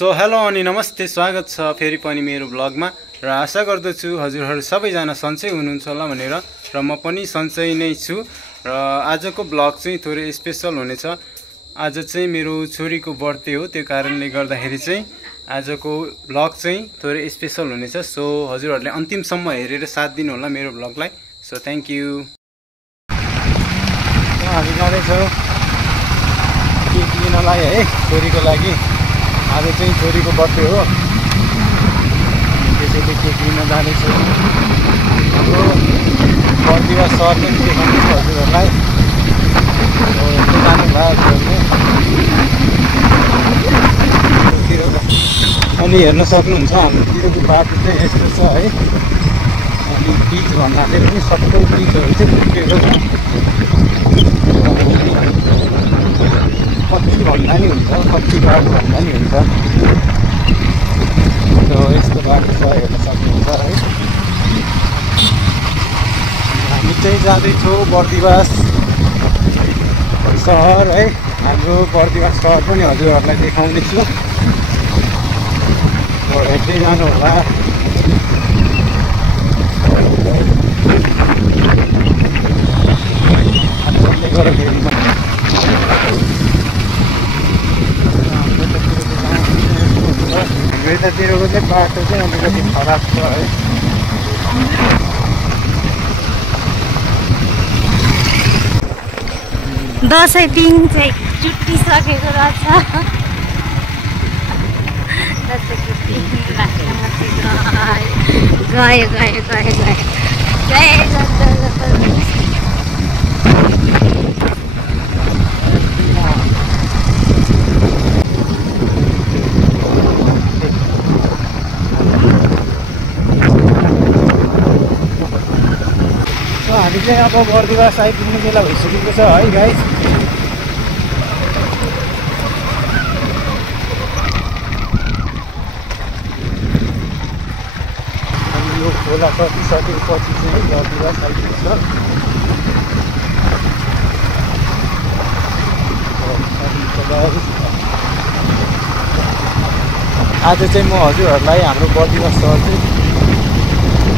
So hello अनि नमस्ते, स्वागत छ फेरि पनि मेरो ब्लगमा। र आशा गर्दछु हजुरहरू सबैजना सन्चै हुनुहुन्छ होला भनेर, र म पनि सन्चै नै छु। र आजको ब्लग चाहिँ थोरै स्पेशल हुनेछ। आज चाहिँ मेरो छोरीको बर्थडे हो, त्यो कारणले गर्दाखेरि चाहिँ आजको ब्लग चाहिँ थोरै स्पेशल हुनेछ। सो हजुरहरूले अन्तिमसम्म हेरेर साथ दिनु होला मेरो ब्लगलाई। So thank you. हामी जाँदैछौँ केक लिनलाई है, छोरीको लागि। आज चाहिँ छोरीको बर्थडे हो, त्यसैले केक लिन जाँदैछौँ। हाम्रो बर्दिवा सहर पनि देखाउँदैछ हजुरहरूलाई। जानु भयो अनि हेर्न सक्नुहुन्छ हाम्रोतिरको बाटो चाहिँ यस्तो छ है। अनि बिच भन्नाले पनि सबै बिचहरू चाहिँ फुटेको छ। कति भन्दा नि हुन्छ, कति बाटो भन्दा नि हुन्छ। यस्तो बाटो छ, हेर्न सक्नुहुन्छ है। हामी चाहिँ जाँदैछौँ बर्दिवा सहर है। हाम्रो बर्दिवा सहर पनि हजुरहरूलाई देखाउनेछु, हेर्दै जानु होला। यतातिरको चाहिँ बाटो चाहिँ अलिकति खराब छ है। दसैँ दिन चाहिँ चुटिसकेको रहेछ। दसैँको दिन गयो गयो गयो गयो हामी चाहिँ अब बर्दिवा आइपुग्ने बेला भइसकेको छ है गाइस। अनि यो खोला कटिसकेपछि चाहिँ बर्दिवा आइपुग्छ। आज चाहिँ म हजुरहरूलाई हाम्रो बर्दिवा सहर चाहिँ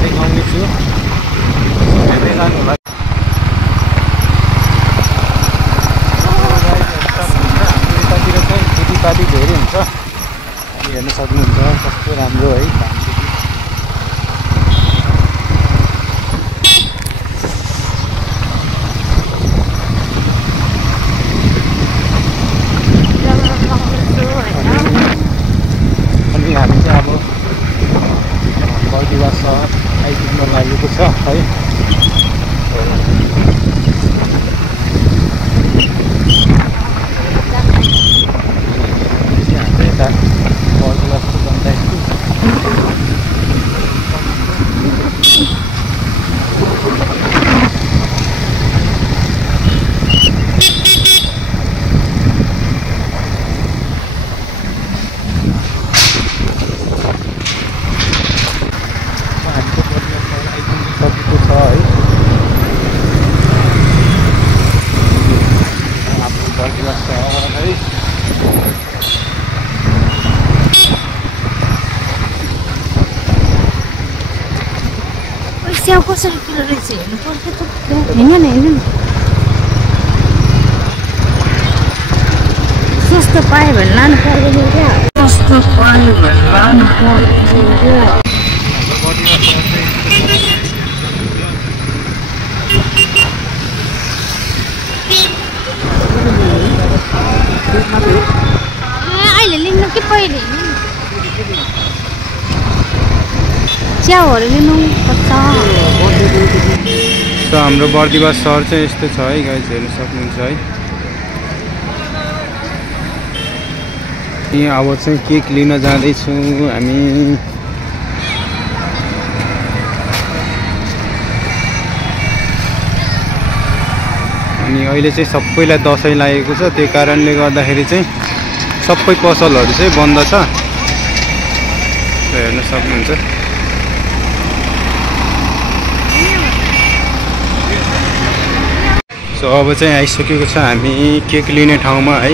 देखाउनेछु, हेर्दै जानु होला। यतातिर चाहिँ खेतीपाती धेरै हुन्छ, हेर्न सक्नुहुन्छ कस्तो राम्रो है। अनि हामी चाहिँ अब बर्दिवा सहर आइपुग्न लागेको छ है। स्याउ कसरी किलो रहेछ हेर्नु पर्छ त। होइन सस्तो पायो भने लानु पर्दैन क्या। सस्तो पायो भने लानु पर्दैन क्या। अहिले लिनु कि पहिले च्याउहरू लिनु पर्छ। सो हाम्रो बर्दिवा सहर चाहिँ यस्तो छ है गाइस, हेर्न सक्नुहुन्छ है। यहाँ अब चाहिँ केक लिन जाँदैछौँ हामी। अनि अहिले चाहिँ सबैलाई दसैँ लागेको छ, त्यो कारणले गर्दाखेरि चाहिँ सबै पसलहरू चाहिँ बन्द छ, हेर्न सक्नुहुन्छ। सो अब चाहिँ आइसकेको छ हामी केक लिने ठाउँमा है।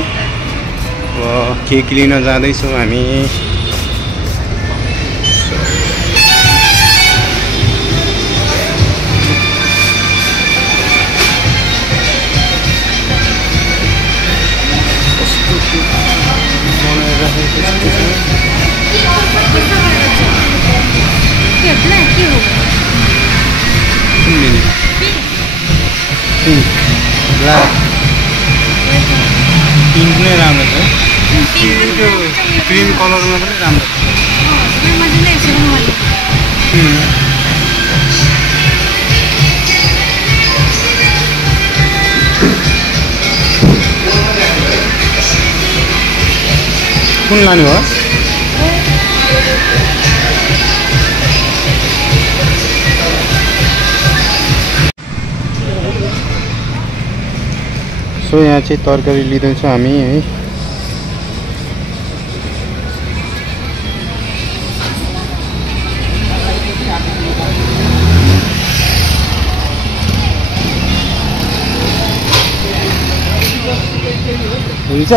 केक लिन जाँदैछौँ हामी। पिंक नै राम्रो छ, त्यो क्रीम कलरमा पनि राम्रो छ। कुन लानु हो? सो यहाँ चाहिँ तरकारी लिँदैछौँ हामी है। हुन्छ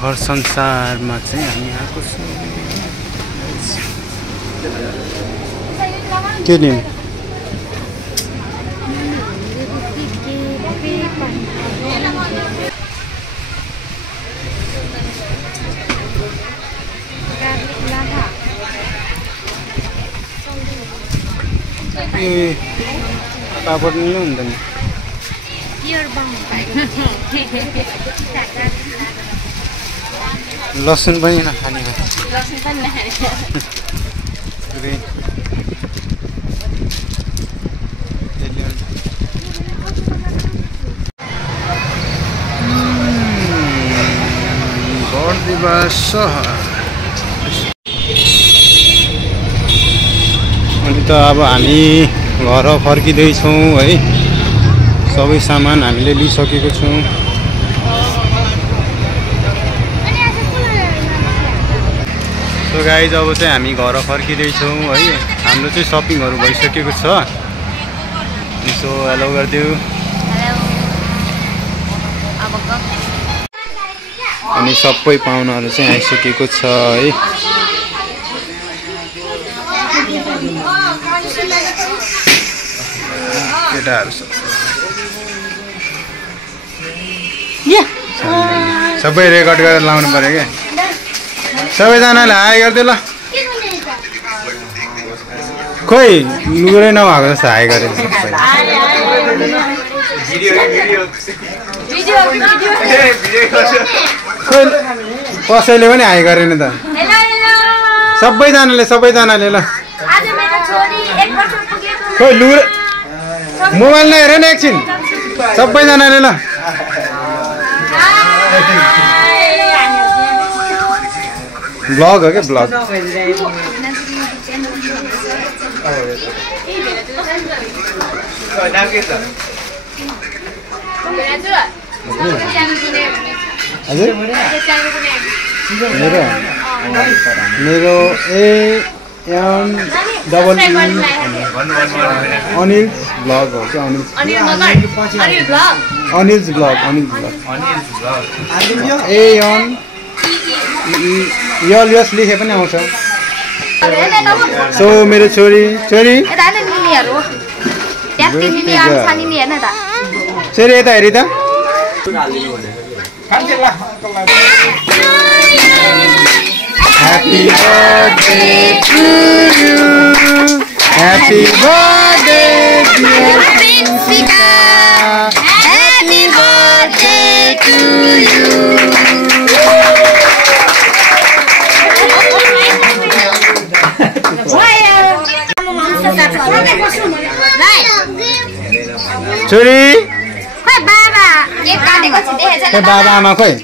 घर संसारमा चाहिँ हामी आएको छौँ। के लिनु? ए पापड नि हुन्छ नि। लसुन पनि नखाने हो। अनि त अब हामी घर फर्किँदैछौँ है। सबै सामान हामीले लिइसकेको छौँ। सो गाइज अब चाहिँ हामी घर फर्किँदैछौँ है। हाम्रो चाहिँ सपिङहरू भइसकेको छ। सो हेलो गरिदिऊ। अनि सबै पाहुनाहरू चाहिँ आइसकेको छ है। केटाहरू सबै रेकर्ड गरेर लाउनु पर्यो क्या। सबैजनाले हाई गरिदियो ल। खोइ लुरै नभएको जस्तो हाई गरेको खोइ कसैले पनि हाई गरेन त। सबैजनाले ल। खोइ लुर मोबाइल नहेर न एकछिन सबैजनाले ल। ब्लग हो क्या ब्लग। मेरो अनिल्स ब्लग हो क्या। अनिल्स ब्लग एन यस लेखे पनि आउँछ। सो मेरो छोरी छोरी यता हेरी त। Happy birthday to you. Happy birthday dear Prinsika. Happy birthday to you. छोरी खोइ बाबा के काटेको छ देखेछ ल। बाबा आमा खोइ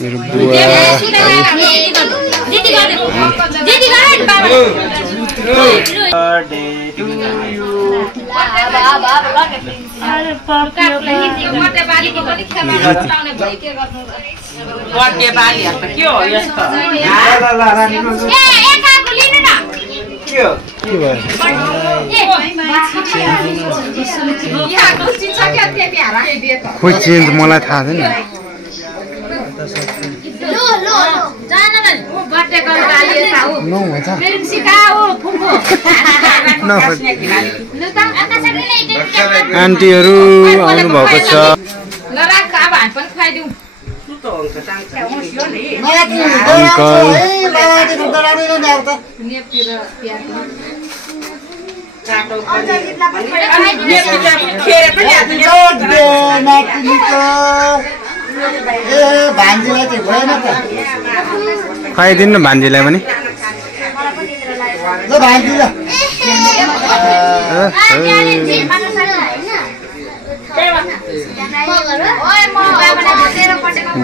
मेरो बुवा खोइ चेन्ज मलाई थाहा छैन आन्टीहरू आउनु भएको छ खुवाइदिनु न भान्जीलाई पनि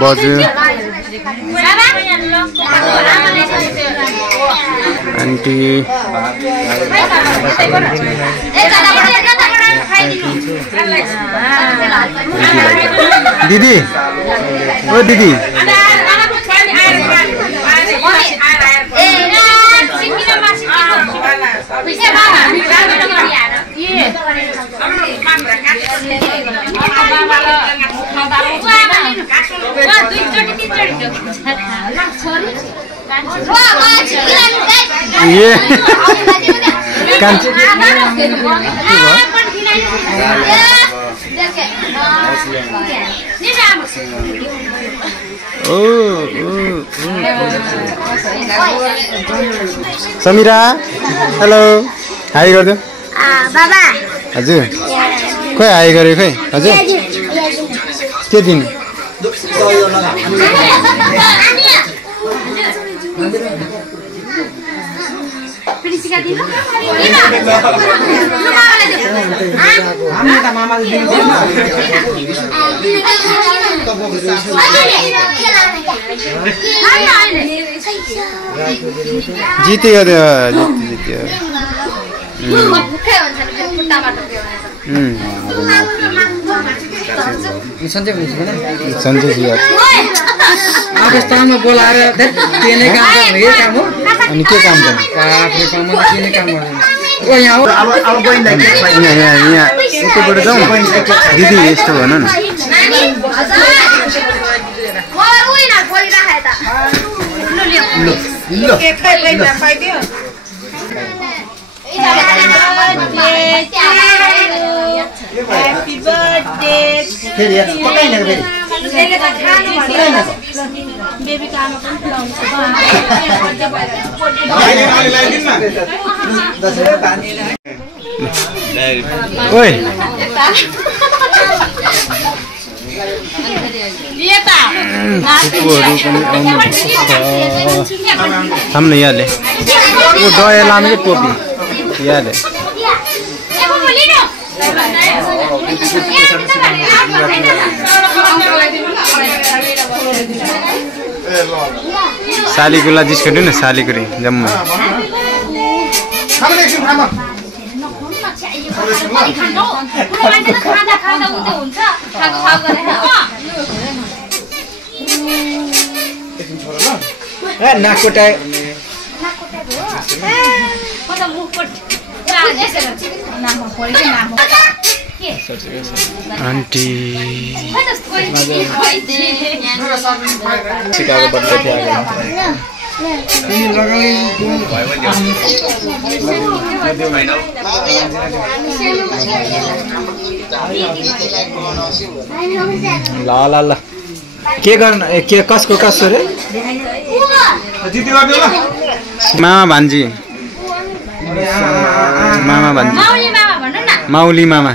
बजु आन्टी दिदी ओ दिदी समीरा हेलो हाई गरिदियो बाबा हजुर खोइ हाई गरे खोइ हजुर के दिनु जित्यो जित्यो अवस्थामा बोलाएर तिनै काम गर्ने के काम हो अनि के काम गर्ने आफ्नो काममा तिनै काम गर्ने ओ यहाँ हो अब बहिनीलाई यहाँ यतैबाट जाउँ दिदी यस्तो भन न Happy birthday. फेरि पकाइन फेरि बेबी कामा पनि खुलाउँछ ओइ सामने याले वो डोय लामे के टोपी याले सालीगुला जिस्कनु न सालीगुरी जम्मा नाकोटा आन्टी सिकाको बर्थडे थियो ल ल ल के गर्न के कसको कसो रे जिति गर्दियो ल मामा भान्जी मामा भान्जी माउली मामा भन्नु न माउली मामा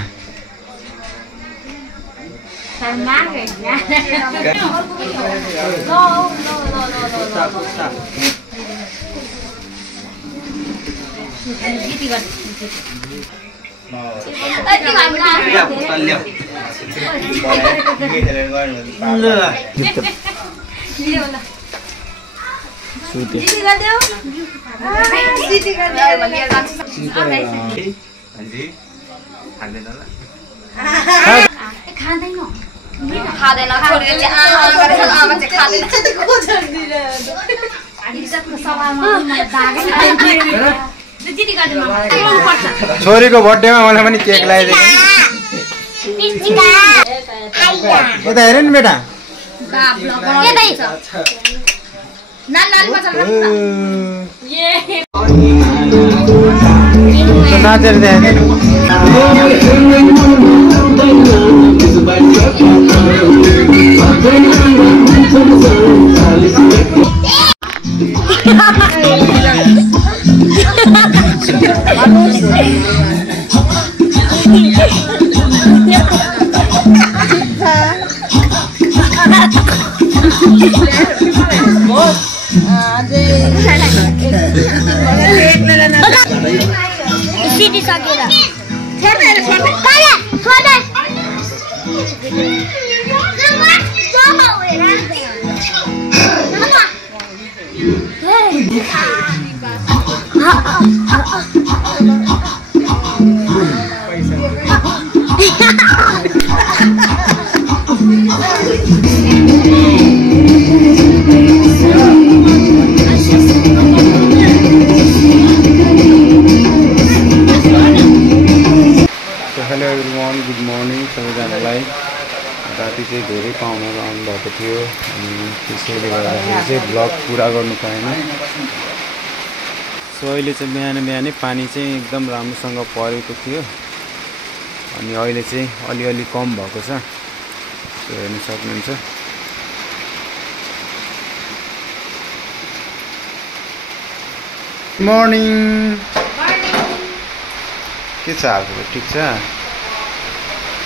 खाँदैन छोरीले चाहिँ आमा गरेछ आमा चाहिँ खाँदैन छोरीको बर्थडेमा मलाई पनि केक ल्याइदिएको यता हेर नि बेटा नाचेर देखाइदिनु सिटी सकेर हेलो एभ्रिवान गुड मर्निङ सबैजनालाई राति चाहिँ धेरै पाहुनाहरू आउनुभएको थियो अनि त्यसैले गर्दाखेरि चाहिँ भ्लग पुरा गर्नु पाएन सो अहिले चाहिँ बिहानै पानी चाहिँ एकदम राम्रोसँग परेको थियो अनि अहिले चाहिँ अलिअलि कम भएको छ सो हेर्न सक्नुहुन्छ मर्निङ के छ हजुर ठिक छ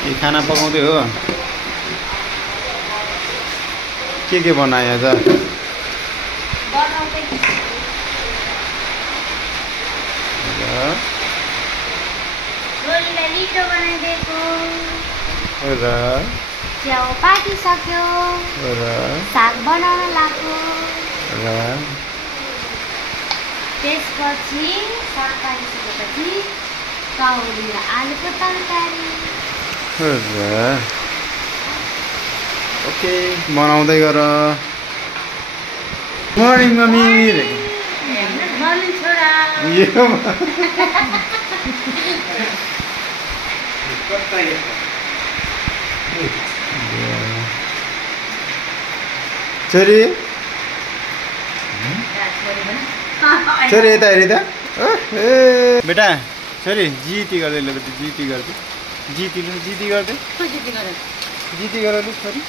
ए खाना पकाउँदै हो के बनायो आज च्याउ पाकिसक्यो साग बनाउन लाग्यो त्यसपछि साग पाकिसकेपछि काउली र आलुको तरकारी ओके बनाउँदै गर मर्निङ मम्मी मम्मी छोरा छोरी छोरी यता हेरी त बेटा छोरी जिती गर्दै ल बेटा जिती गर्दै जिती गर्दै जिती गर लु छोरी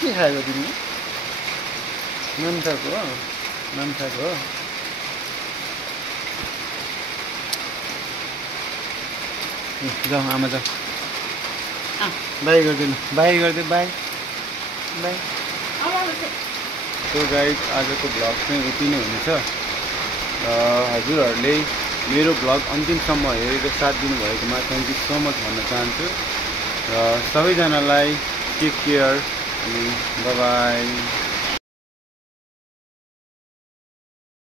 के खाएको तिमी नन्थाको हो जाऊ आमा जाऊ बाई गरिदिनु बाई गरिदिनु बाई बाई सो गाइस आजको भ्लग चाहिँ यति नै हुनेछ र हजुरहरूले मेरो भ्लग अन्तिमसम्म हेरेर साथ दिनुभएकोमा थ्याङ्क यू सो मच भन्न चाहन्छु र सबैजनालाई टेक केयर अनि बाई बाई।